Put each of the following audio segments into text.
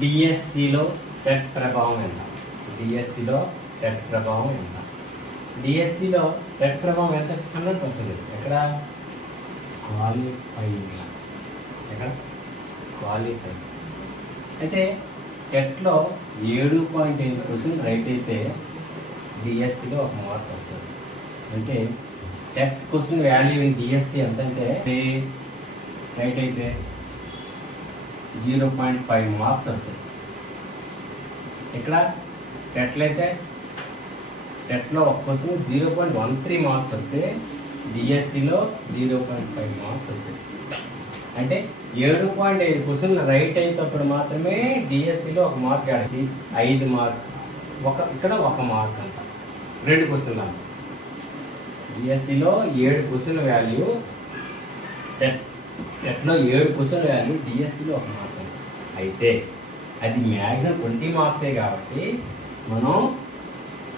డిఎస్సిలో టెట్ ప్రభావం ఎంత? డిఎస్సిలో టెట్ ప్రభావం ఎంత? డిఎస్సిలో టెట్ ప్రభావం ఎంత? హండ్రెడ్ పర్సెంటేజ్ ఎక్కడ? క్వాలిఫైయింగ్ ఎక్కడ? క్వాలిఫై అయితే టెట్లో ఏడు పాయింట్ ఐదు పర్సెంట్ రైట్ అయితే డిఎస్సిలో ఒక మార్క్ వస్తుంది. అంటే TET question value in DSC ఎంత అంటే రైట్ అయితే జీరో పాయింట్ ఫైవ్ మార్క్స్ వస్తాయి. ఇక్కడ టెట్లయితే టెట్లో ఒక question zero point one three marks వస్తే డిఎస్సిలో జీరో పాయింట్ ఫైవ్ మార్క్స్ వస్తాయి. అంటే ఏడు పాయింట్ ఐదు క్వశ్చన్లు రైట్ అయినప్పుడు మాత్రమే డిఎస్సిలో ఒక మార్క్ ఆడికి ఐదు మార్క్ ఒక ఇక్కడ ఒక మార్క్ అంట. రెండు క్వశ్చన్లు అంట. డిఎస్సిలో ఏడు క్వశ్చన్ వాల్యూ టెట్ టెట్లో ఏడు క్వశ్చన్ వేయాలి డిఎస్సిలో ఒక మార్క్ అయితే అది మ్యాక్సిమం ట్వంటీ మార్క్సే కాబట్టి మనం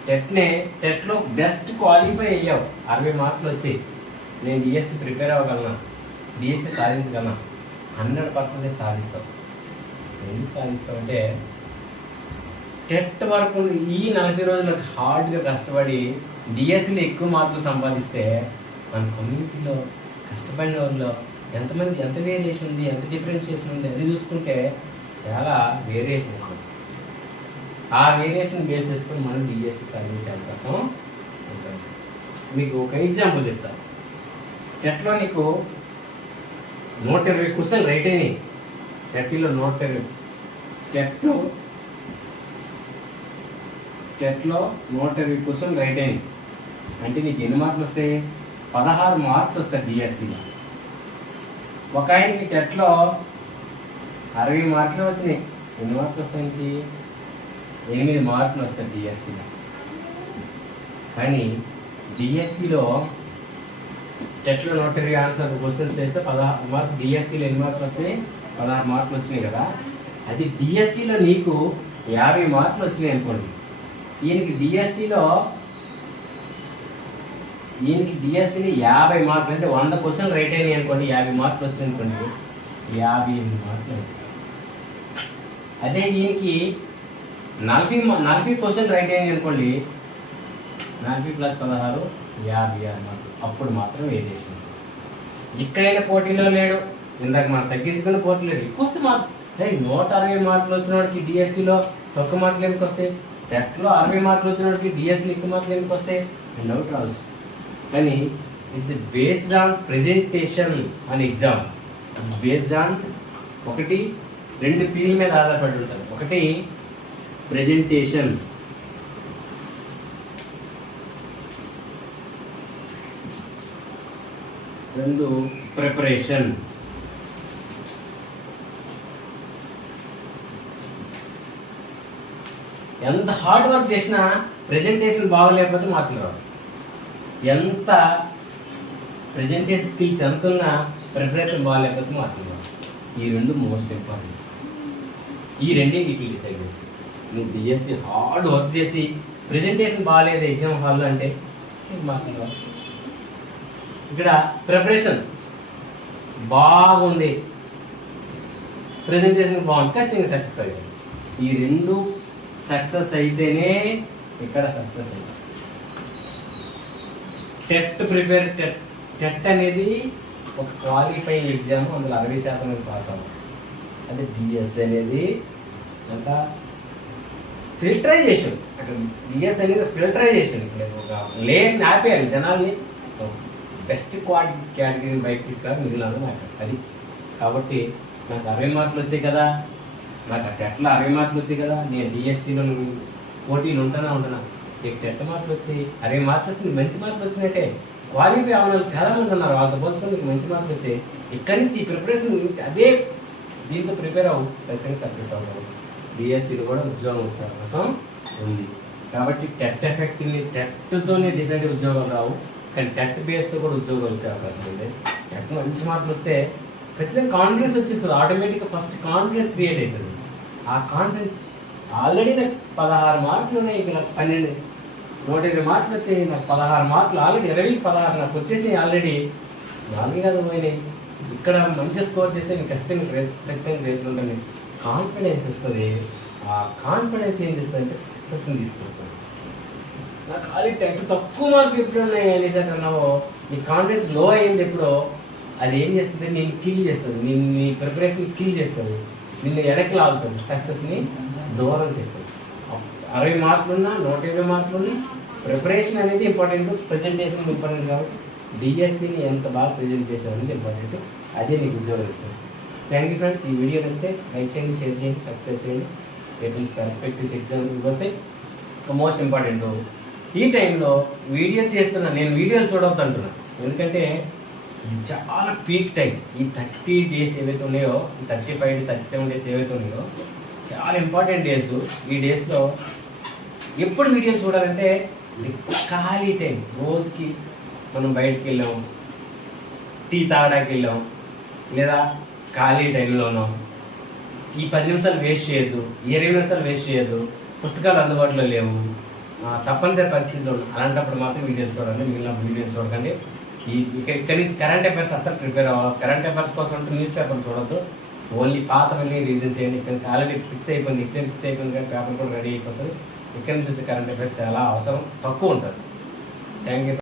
టెట్నే టెట్లో బెస్ట్ క్వాలిఫై అయ్యావు. అరవై మార్కులు వచ్చాయి. నేను డిఎస్సి ప్రిపేర్ అవ్వగలనా? డిఎస్సి సాధించగలనా? హండ్రెడ్ పర్సెంటేజ్ సాధిస్తావు. ఎందుకు సాధిస్తావు అంటే టెట్ వరకు ఈ నలభై రోజులకు హార్డ్గా కష్టపడి డిఎస్సిలో ఎక్కువ మార్కులు సంపాదిస్తే మన కమ్యూనిటీలో కష్టపడిన వాళ్ళు ఎంతమంది ఎంత వేరియేషన్ ఉంది ఎంత డిఫరెన్షియేషన్ ఉంది అది చూసుకుంటే చాలా వేరియేషన్ వస్తుంది ఆ వేరియేషన్ బేస్ చేసుకొని మనం డిఎస్సి సాధించే అవకాశం ఉంటుంది. మీకు ఒక ఎగ్జాంపుల్ చెప్తాను టెట్లో నీకు నూట ఇరవై క్వశ్చన్ రైట్ అయినాయి. టెట్లో నూట ఇరవై. టెట్ టెట్లో నూట ఇరవై క్వశ్చన్ రైట్ అయినాయి. అంటే నీకు ఎన్ని మార్కులు వస్తాయి? పదహారు మార్క్స్ వస్తాయి డిఎస్సిలో ఒక ఆయనకి టెట్లో అరవై మార్కులు వచ్చినాయి. ఎన్ని మార్కులు వస్తాయి ఎనిమిది మార్కులు వస్తాయి డిఎస్సిలో కానీ డిఎస్సిలో టెట్లో నూట ఇరవై ఆన్సర్ క్వశ్చన్స్ చేస్తే పదహారు మార్కులు డిఎస్సిలో ఎన్ని మార్కులు వస్తాయి? పదహారు మార్కులు వచ్చినాయి కదా. అది డిఎస్సిలో నీకు యాభై మార్కులు వచ్చినాయి అనుకోండి. ఈయనకి డిఎస్సిలో ఈయనకి డిఎస్సిని యాభై మార్కులు అంటే వంద క్వశ్చన్ రైట్ అయినాయి అనుకోండి యాభై మార్కులు వచ్చినాయి అనుకోండి. యాభై ఎనిమిది మార్కులు అదే ఈయనకి నలభై నలభై క్వశ్చన్ రైట్ అయినాయి అనుకోండి నలభై ప్లస్ పదహారు యాభై ఆరు మార్కులు. అప్పుడు మాత్రం వేరియేషన్ చేసింది ఇక్కడైన పోటీలో లేడు. ఇందాక మనం తగ్గించుకున్న పోటీ లేడు. ఎక్కువ వస్తే మార్క్ నూట అరవై మార్కులు వచ్చిన వాడికి డిఎస్సిలో తక్కువ మార్కులు ఎందుకు వస్తాయి? టెట్లో అరవై మార్కులు వచ్చిన వాడికి డిఎస్సిలో ఎక్కువ మార్కులు ఎందుకు వస్తాయి? డౌట్ రావచ్చు కానీ ఇట్స్ బేస్డ్ ఆన్ ప్రెజెంటేషన్ అని ఎగ్జామ్ ఇట్స్ బేస్డ్ ఆన్ ఒకటి రెండు పీల మీద ఆధారపడి ఉంటుంది. ఒకటి ప్రెజెంటేషన్ రెండు ప్రిపరేషన్ ఎంత హార్డ్ వర్క్ చేసినా ప్రెజెంటేషన్ బాగలేకపోతే మార్కులు రావు. ఎంత ప్రెజెంటేషన్ స్కిల్స్ ఎంత ఉన్నా ప్రిపరేషన్ బాగాలేకపోతే మాకు ఈ రెండు మోస్ట్ ఇంపార్టెంట్ ఈ రెండే వీటికి డిసైడ్ చేస్తాయి నువ్వు బిఎస్సి హార్డ్ వర్క్ చేసి ప్రెజెంటేషన్ బాగాలేదు ఎగ్జామ్ హాల్లో అంటే మాకు ఇక్కడ ప్రిపరేషన్ బాగుంది. ప్రెజెంటేషన్ బాగుంది. ఖచ్చితంగా సక్సెస్ అవుతుంది. ఈ రెండు సక్సెస్ అయితేనే ఇక్కడ సక్సెస్ అవుతుంది. టెట్ ప్రిపేర్ టెట్ టెట్ అనేది ఒక క్వాలిఫై ఎగ్జామ్ అందులో అరవై శాతం నేను పాస్ అవ్వాలి అదే డిఎస్ అనేది అంత ఫిల్టరైజేషన్ అక్కడ డిఎస్ అనేది ఫిల్టరైజేషన్ ఇక్కడ ఒక లేయర్ని ఆపేయాలి జనాల్ని. బెస్ట్ క్వాలిటీ కేటగిరీ బైక్ తీసుకురా మిగిలిన నాకు అది. కాబట్టి నాకు అరవై మార్కులు వచ్చాయి కదా. నాకు అట్లా అరవై మార్కులు వచ్చాయి కదా. నేను డిఎస్సిలో పోటీలు ఉంటానా ఉంటానా నీకు టెట్ మార్కులు వచ్చాయి అరవై మార్కులు వస్తుంది మంచి మార్కులు వచ్చినట్టే. క్వాలిఫై అవ్వని వాళ్ళు చాలా మంది ఉన్నారు. ఆ సపోజ్ నీకు మంచి మార్కులు వచ్చాయి ఇక్కడి నుంచి ఈ ప్రిపరేషన్ అదే దీంతో ప్రిపేర్ అవ్వు ఖచ్చితంగా సక్సెస్ అవ్వవు డిఎస్సిలో కూడా ఉద్యోగం వచ్చే అవకాశం ఉంది. కాబట్టి టెట్ ఎఫెక్ట్ని టెట్తోనే డిసైడ్ ఉద్యోగాలు రావు. కానీ టెట్ బేస్తో కూడా ఉద్యోగాలు వచ్చే అవకాశం ఉంది. టెట్ మంచి మార్కులు వస్తే ఖచ్చితంగా కాన్ఫిడెన్స్ వచ్చేస్తుంది. ఆటోమేటిక్గా ఫస్ట్ కాన్ఫిడెన్స్ క్రియేట్ అవుతుంది. ఆ కాన్ఫిడెన్స్ ఆల్రెడీ నాకు పదహారు మార్కులు ఉన్నాయి ఇక నాకు పన్నెండు. నూట ఇరవై మార్కులు వచ్చాయి నాకు పదహారు మార్కులు ఆల్రెడీ ఇరవై పదహారు నాకు వచ్చేసి ఆల్రెడీ. నాలుగు కదా పోయినాయి. ఇక్కడ మంచి స్కోర్ చేస్తే నేను ఖచ్చితంగా ప్రైజ్ ఖచ్చితంగా ప్రైజ్లు ఉంటాను. కాన్ఫిడెన్స్ వస్తుంది. ఆ కాన్ఫిడెన్స్ ఏం చేస్తుంది అంటే సక్సెస్ని తీసుకొస్తుంది. నాకు ఖాళీ టెన్త్ తక్కువ మార్కులు ఎప్పుడు ఉన్నాయి ఎన్నిసార్లు అన్నావో నీ కాన్ఫిడెన్స్లో అయింది ఎప్పుడో? అది ఏం చేస్తుంది? నేను కిల్ చేస్తుంది. నేను నీ ప్రిపరేషన్ కిల్ చేస్తుంది. నిన్ను వెనక్కి లాగుతుంది సక్సెస్ని. దూరం చేస్తుంది అరవై మార్కులున్నా నూట ఇరవై మార్కులున్నా ప్రిపరేషన్ అనేది ఇంపార్టెంట్ ప్రజెంటేషన్ ఇంపార్టెంట్ కాబట్టి డిఎస్సిని ఎంత బాగా ప్రజెంట్ చేసావు అనేది ఇంపార్టెంట్ అదే నీకు ఉద్యోగం ఇస్తుంది. థ్యాంక్ యూ ఫ్రెండ్స్ ఈ వీడియో నచ్చితే లైక్ చేయండి షేర్ చేయండి సబ్స్క్రైబ్ చేయండి. రేపు పర్స్పెక్టివ్స్ ఎగ్జామ్ వస్తే మోస్ట్ ఇంపార్టెంట్ ఈ టైంలో వీడియో చేస్తున్నా నేను వీడియోలు చూడవద్దు అంటున్నా. ఎందుకంటే చాలా పీక్ టైం ఈ థర్టీ డేస్ ఏవైతే ఉన్నాయో thirty five thirty seven days ఏవైతే ఉన్నాయో చాలా ఇంపార్టెంట్ డేస్ ఈ డేస్లో ఎప్పుడు వీడియోస్ చూడాలంటే ఖాళీ టైం రోజుకి మనం బయటికి వెళ్ళాం టీ తాగడానికి వెళ్ళాం లేదా ఖాళీ టైంలోనో ఈ పది నిమిషాలు వేస్ట్ చేయొద్దు ఈ ఇరవై నిమిషాలు వేస్ట్ చేయొద్దు పుస్తకాలు అందుబాటులో లేవు. తప్పనిసరి పరిస్థితుల్లో అలాంటప్పుడు మాత్రం వీడియోలు చూడండి మిగిలిన వీడియోలు చూడకండి. ఈ ఇక్కడ ఇక్కడి నుంచి కరెంట్ అఫైర్స్ అసలు ప్రిపేర్ అవ్వాలి. కరెంట్ అఫైర్స్ కోసం ఉంటే న్యూస్ పేపర్ చూడొద్దు. ఓన్లీ పాత వెళ్ళి రీజన్ చేయండి. ఇక్కడ నుంచి ఆల్రెడీ ఫిక్స్ అయిపోయింది. ఎగ్జామ్ ఫిక్స్ అయిపోయింది కానీ పేపర్ కూడా రెడీ అయిపోతుంది. ఇక్కడ నుంచి వచ్చే కరెంట్ అఫైర్స్ చాలా అవసరం. తక్కువ ఉంటుంది. Thank you